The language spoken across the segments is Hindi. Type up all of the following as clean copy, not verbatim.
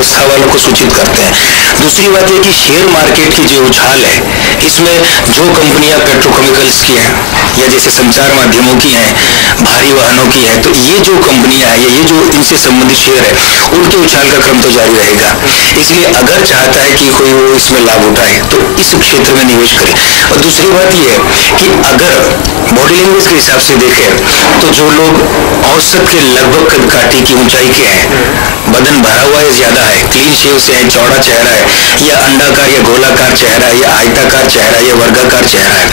व्यवस्था वालों को सूचित करते हैं। दूसरी बात यह कि शेयर मार्केट की जो उछाल है, इसमें जो कंपनियां पेट्रोकेमिकल्स की हैं या जैसे संचार माध्यमों की हैं, भारी वाहनों की है, तो ये जो कंपनियां हैं या ये जो इनसे संबंधित शेयर है, उनके उछाल का क्रम तो जारी रहेगा। इसलिए अगर चाहता है कि कोई वो इसमें लाभ उठाए तो इस क्षेत्र में निवेश करे। और दूसरी बात यह है कि अगर बॉडी लैंग्वेज के हिसाब से देखें तो जो लोग औसत के लगभग कदकाठी की ऊंचाई के हैं, बदन भरा हुआ है, ज्यादा है, क्लीन शेव से है, चौड़ा चेहरा है, या अंडाकार या गोलाकार चेहरा है, या आयताकार चेहरा या वर्गाकार चेहरा है,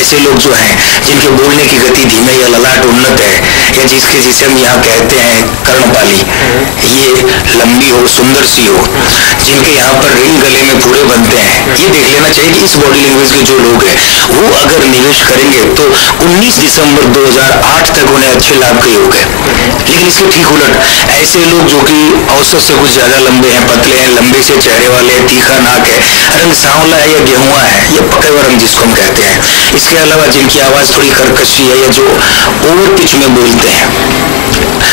ऐसे लोग जो हैं जिनके बोलने की गति धीमे या ललाट उन्नत है, या जिसे हम यहाँ कहते हैं कर्णपाली, ये लंबी हो, सुंदर सी हो, जिनके यहाँ पर रिंग गले में पूरे बनते हैं, ये देख लेना चाहिए कि इस बॉडी लैंग्वेज के जो लोग हैं वो अगर निवेश करेंगे तो 19 दिसंबर 2008 तक उन्हें अच्छे लाभ के योग है। लेकिन इसके ठीक उलट ऐसे लोग जो कि औसत से कुछ ज्यादा लंबे हैं, पतले हैं, लंबे से चेहरे वाले, तीखा नाक है, रंग सांवला है या गेहुआ है, या पके हुआ रंग जिसको हम कहते हैं, इसके अलावा जिनकी आवाज थोड़ी कर्कशी है या जो ओवर पिच में बोलते हैं,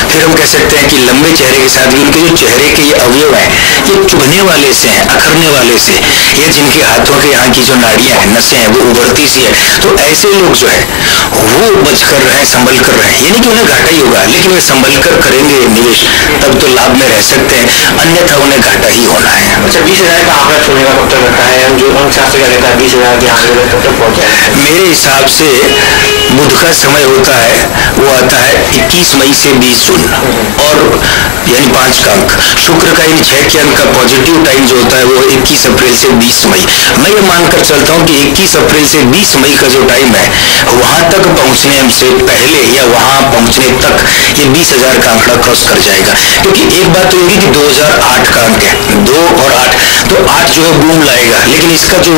फिर हम कह सकते हैं कि लंबे चेहरे के साथ भी उनके जो चेहरे के ये अवयव हैं ये चुभने वाले से हैं, अखरने वाले से, या जिनके हाथों के यहाँ की जो नाड़ियां हैं, नसें हैं, वो उभरती सी है, तो ऐसे लोग जो है वो बच कर रहे हैं, संभल कर रहे हैं। ये नहीं कि उन्हें घाटा ही होगा, लेकिन वे संभल कर करेंगे निवेश तब तो लाभ में रह सकते हैं, अन्यथा उन्हें घाटा ही होना है। अच्छा, 20,000 का आंकड़ा छोड़ने का कब तक रहता है? जो अंकशास्त्र का रहता है 20,000 के आंकड़े कब तक पहुंचा है? मेरे हिसाब से बुध का समय होता है, वो आता है 21 मई से 20 जून, और यानी 5 का अंक। शुक्र का यानी 6 के अंक का पॉजिटिव टाइम जो होता है वो 21 अप्रैल से 20 मई। मैं ये मानकर चलता हूँ कि 21 अप्रैल से 20 मई का जो टाइम है, वहां तक पहुंचने से पहले या वहां पहुंचने तक ये 20,000 का आंकड़ा क्रॉस कर जाएगा। क्योंकि एक बात तो होगी कि 2008 का अंक है, 2 और 8, तो 8 जो है बूम लाएगा, लेकिन इसका जो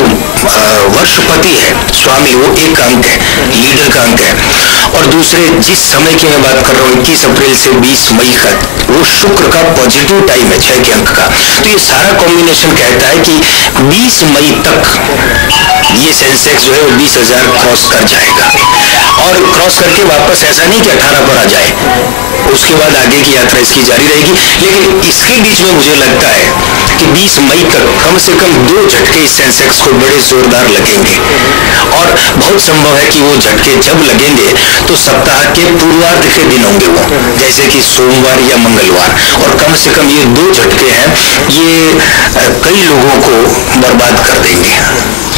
वर्षपति है स्वामी, वो एक अंक है, लीडर का अंक है। और दूसरे जिस समय की मैं बात कर रहा हूँ 21 अप्रैल से 20 मई का, वो शुक्र का पॉजिटिव टाइम है 6 के अंक का। तो ये सारा कॉम्बिनेशन कहता है कि 20 मई तक ये सेंसेक्स जो है वो 20,000 क्रॉस कर जाएगा, और क्रॉस करके वापस ऐसा नहीं कि 18 पर आ जाए, उसके बाद आगे की यात्रा इसकी जारी रहेगी। लेकिन इसके बीच में मुझे लगता है कि 20 मई तक कम से कम 2 झटके इस सेंसेक्स को बड़े जोरदार लगेंगे, और बहुत संभव है कि वो झटके जब लगेंगे तो सप्ताह के पूर्वार्ध के दिन होंगे, वो जैसे कि सोमवार या मंगलवार, और कम से कम ये 2 झटके हैं, ये कई लोगों को बर्बाद कर देंगे।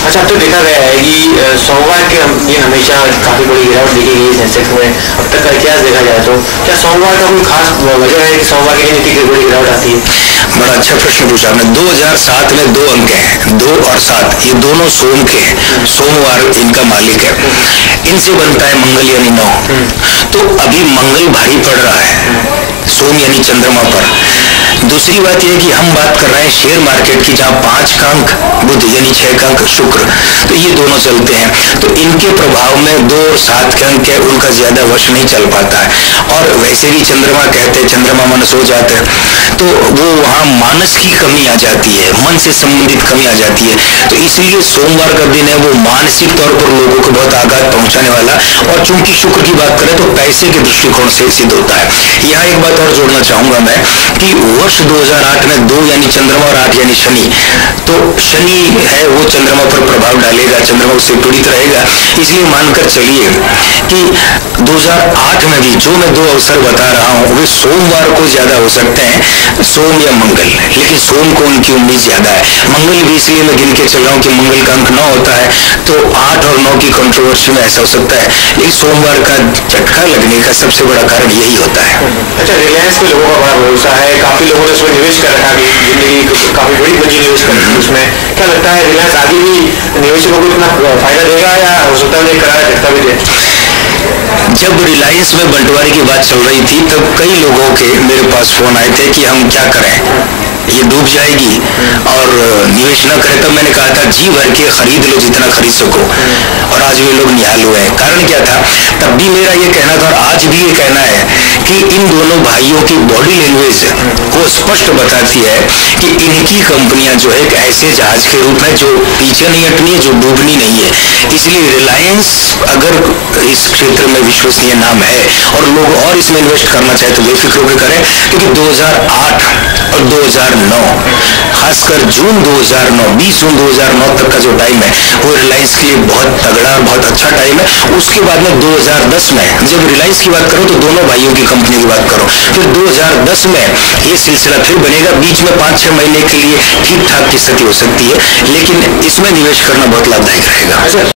अच्छा, अब तो देखा गया है कि सोमवार के दिन हमेशा काफी बड़ी गिरावट देखी गई सेंसेक्स में। अब तक का इतिहास देखा जाए तो क्या सोमवार का कोई खास वजह है कि सोमवार के दिन इतनी बड़ी गिरावट आती है? बड़ा अच्छा प्रश्न पूछा आपने। 2007 में 2 अंक हैं, 2 और 7, ये दोनों सोम के हैं, सोमवार इनका मालिक है, इनसे बनता है मंगल यानी 9। तो अभी मंगल भारी पड़ रहा है सोम यानी चंद्रमा पर। दूसरी बात यह कि हम बात कर रहे हैं शेयर मार्केट की, जहां 5 का अंक बुध यानी 6 का अंक शुक्र, तो ये दोनों चलते हैं, तो इनके प्रभाव में 2 और 7 के अंक है, उनका ज्यादा वश नहीं चल पाता है। और वैसे भी चंद्रमा कहते हैं, चंद्रमा मनस हो जाते हैं, तो वो वहां मानस की कमी आ जाती है, मन से संबंधित कमी आ जाती है। तो इसलिए सोमवार का दिन है वो मानसिक तौर पर लोगों को बहुत आघात पहुंचाने वाला, और चूंकि शुक्र की बात करें तो पैसे के दृष्टिकोण से सिद्ध होता है। यहाँ एक बात और जोड़ना चाहूंगा मैं कि वर्ष 2008 में 2 यानी चंद्रमा और 8 यानी शनि, तो शनि है वो चंद्रमा पर प्रभाव डालेगा, चंद्रमा उससे पीड़ित रहेगा। इसलिए मानकर चलिए कि 2008 में भी जो मैं 2 अवसर बता रहा हूं वे सोमवार को ज्यादा हो सकते हैं, सोम या मंगल, लेकिन सोम को उनकी उम्मीद ज्यादा है। मंगल भी इसलिए मैं गिन के चल रहा हूं कि मंगल का अंक 9 होता है, तो 8 और 9 की कंट्रोवर्सी में ऐसा हो सकता है, लेकिन सोमवार का झटका लगने का सबसे बड़ा कारण यही होता है। अच्छा, रिलायंस पे लोगों का बड़ा भरोसा है, काफी लोगों ने उसमें निवेश कर रखा है, जिंदगी काफी बड़ी पूंजी निवेश कर रखी है उसमें। क्या लगता है रिलायंस आगे भी निवेशकों को इतना फायदा देगा, या हो सकता है करारा झटका भी दे? जब रिलायंस में बंटवारे की बात चल रही थी तब कई लोगों के मेरे पास फोन आए थे कि हम क्या करें, ये डूब जाएगी और निवेश न करें। तब मैंने कहा था जी भर के खरीद लो जितना खरीद सको, और आज वे लोग निहाल हुए हैं। कारण क्या था, तब भी मेरा ये कहना था और आज भी ये कहना है कि इन दोनों भाइयों की बॉडी लैंग्वेज को स्पष्ट बताती है कि इनकी कंपनियां जो है एक ऐसे जहाज के रूप में जो पीछे नहीं हटनी है, जो डूबनी नहीं है। इसलिए रिलायंस अगर इस क्षेत्र में विश्वसनीय नाम है और लोग और इसमें इन्वेस्ट करना चाहे तो बेफिक्र होकर करें, क्योंकि 2008 और 2009, खासकर जून 2009, 20 जून 2009 तक का जो टाइम है वो रिलायंस के लिए बहुत तगड़ा और बहुत अच्छा टाइम है। उसके बाद में 2010 में, जब रिलायंस की बात करो तो दोनों भाइयों की कंपनी की बात करो, फिर 2010 में ये सिलसिला फिर बनेगा। बीच में 5-6 महीने के लिए ठीक ठाक की स्थिति हो सकती है, लेकिन इसमें निवेश करना बहुत लाभदायक रहेगा।